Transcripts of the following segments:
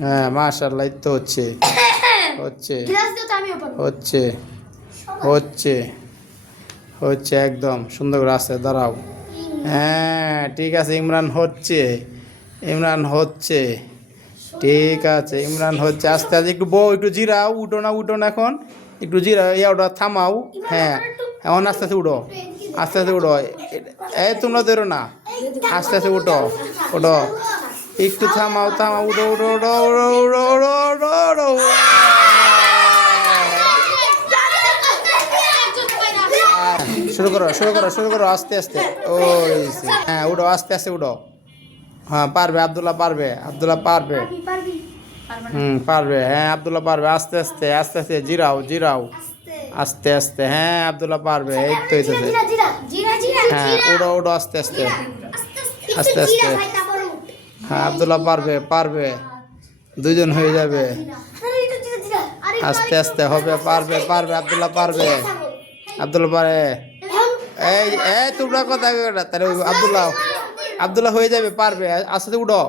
হ্যাঁ মাশাআল্লাহ তো হচ্ছে হচ্ছে হচ্ছে হচ্ছে হচ্ছে একদম সুন্দর করে আসছে দাঁড়াও। হ্যাঁ ঠিক আছে ইমরান হচ্ছে ঠিক আছে ইমরান হচ্ছে আস্তে আস্তে একটু বউ একটু জিরাও উঠো না এখন একটু জিরাও ওটা থামাও। হ্যাঁ এখন আস্তে আস্তে উঠো এই তোমরা ধরো না আস্তে আস্তে উঠো একটু থামাও উঠো শুরু করো আস্তে আস্তে ওই হ্যাঁ উঠো আস্তে আস্তে উঠো। হ্যাঁ পারবে আব্দুল্লাহ পারবে পারবে হ্যাঁ আব্দুল্লাহ পারবে আস্তে আস্তে জিরাও আস্তে আস্তে হ্যাঁ আব্দুল্লাহ পারবে এই তো হইতেছে। হ্যাঁ উঠো আস্তে আস্তে হ্যাঁ আব্দুল্লাহ পারবে দুজন হয়ে যাবে আস্তে আস্তে হবে পারবে আব্দুল্লাহ পারে এই তোমরা কথা তাহলে আব্দুল্লাহ হয়ে যাবে পারবে আস্তে আস্তে উঠো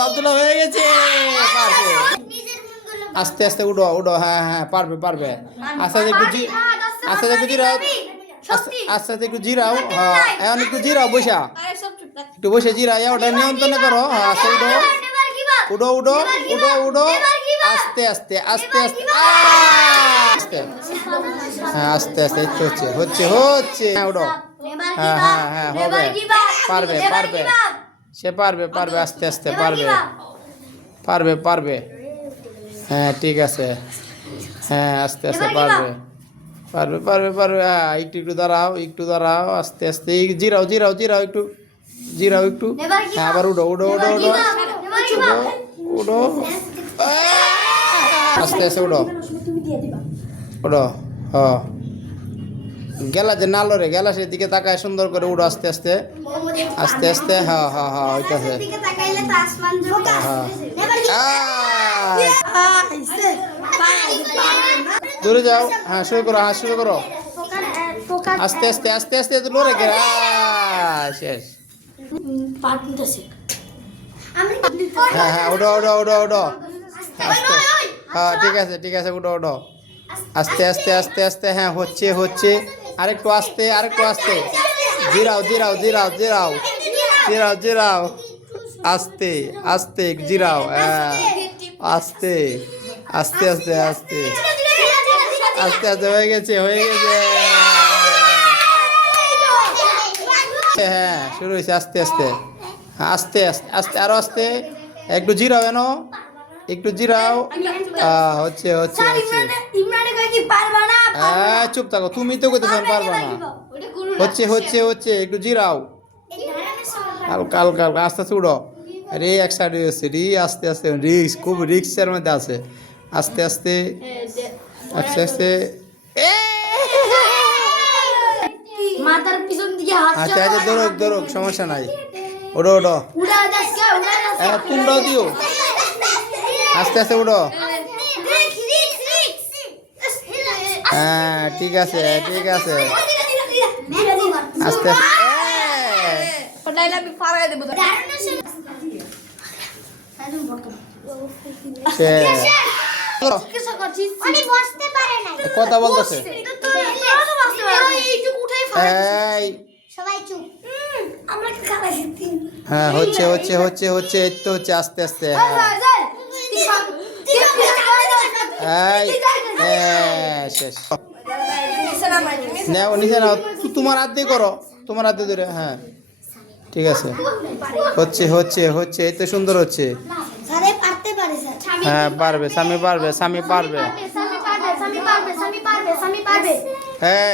আব্দুল্লাহ হয়ে গেছে পারবে আস্তে আস্তে উঠো হ্যাঁ পারবে আস্তে একটু জিরাও হ্যাঁ এখন একটু জিরাও বসে জিরা ওটা নিয়ন্ত্রণ করো হ্যাঁ আস্তে উঠো আস্তে আস্তে হ্যাঁ আস্তে হচ্ছে হ্যাঁ উঠো হ্যাঁ হবে পারবে সে পারবে আস্তে আস্তে পারবে হ্যাঁ ঠিক আছে হ্যাঁ আস্তে আস্তে পারবে হ্যাঁ একটু দাঁড়াও আস্তে আস্তে জিরাও একটু হ্যাঁ আবার উঠো আস্তে আস্তে উঠো গেলা যে নালরে গেলা সেদিকে তাকায় সুন্দর করে উঠো আস্তে আস্তে হ্যাঁ ওইটাছে দূরে যাও হ্যাঁ শুরু করো আস্তে আস্তে লড়ে গে শেষ হ্যাঁ উঠো হ্যাঁ ঠিক আছে উঠো আস্তে আস্তে হ্যাঁ হচ্ছে আরেকটু আস্তে জিরাও আস্তে জিরাও হ্যাঁ আস্তে হয়ে গেছে হ্যাঁ শুরু হয়েছে আস্তে আরো আস্তে একটু জিরাও হচ্ছে হ্যাঁ চুপ থাকো তুমি তো কইতেছ পারবা না হচ্ছে একটু জিরাও হালকা আস্তে আস্তে উঠো আরে এক সাইড হচ্ছে আস্তে খুব রিক্সের মধ্যে আছে আস্তে আস্তে আচ্ছা দৌড়ক সমস্যা নাই ওঠো তোমরাও দিও আস্তে উঠো হ্যাঁ ঠিক আছে আস্তে কথা বলতেছে হ্যাঁ হচ্ছে তো হচ্ছে আস্তে আস্তে শেষ নিচে নাও তোমার হাত দিয়ে করো তোমার হাতে ধরে হ্যাঁ ঠিক আছে হচ্ছে এই তো সুন্দর হচ্ছে হ্যাঁ পারবে স্বামী পারবে হ্যাঁ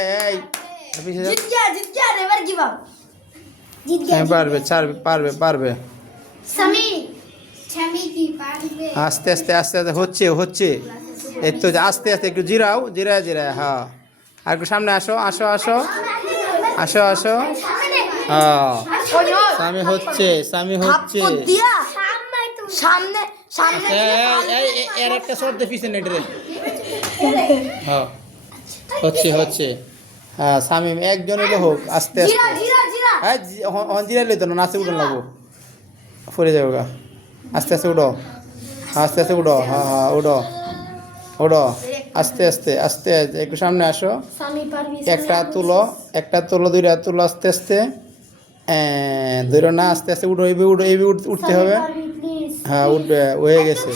পারবে আস্তে হচ্ছে এই তো আস্তে একটু জিরাও হ্যাঁ আর একটু সামনে আসো হ্যাঁ স্বামী হচ্ছে এর একটা শব্দ পিছনে হ্যাঁ হচ্ছে হ্যাঁ স্বামী একজন এলো হোক আস্তে হ্যাঁ জিরাই লইতো না, নাচে উঠে লাগবো, পড়ে যাবো গা। আস্তে আস্তে উঠো, আস্তে আস্তে উঠো, হ্যাঁ হ্যাঁ উঠো উঠো, আস্তে আস্তে আস্তে, একটু সামনে আসো, একটা তুলো দুইটা তুলো, আস্তে আস্তে ধরো না, আস্তে আস্তে উঠো, এইভাবে উঠো, এইভাবে উঠতে হবে, হ্যাঁ উঠবে, হয়ে গেছে।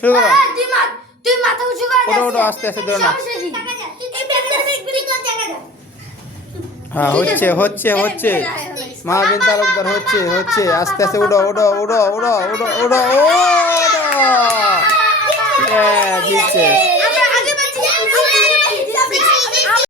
শুরু করো, ওঠো ওঠো, আস্তে আস্তে ধরো না, হ্যাঁ হচ্ছে হচ্ছে হচ্ছে, মাহবিন তালুকদার হচ্ছে হচ্ছে, আস্তে আস্তে উঠো উঠো উঠো উঠো উঠো উঠো উঠো, হ্যাঁ জিতছে।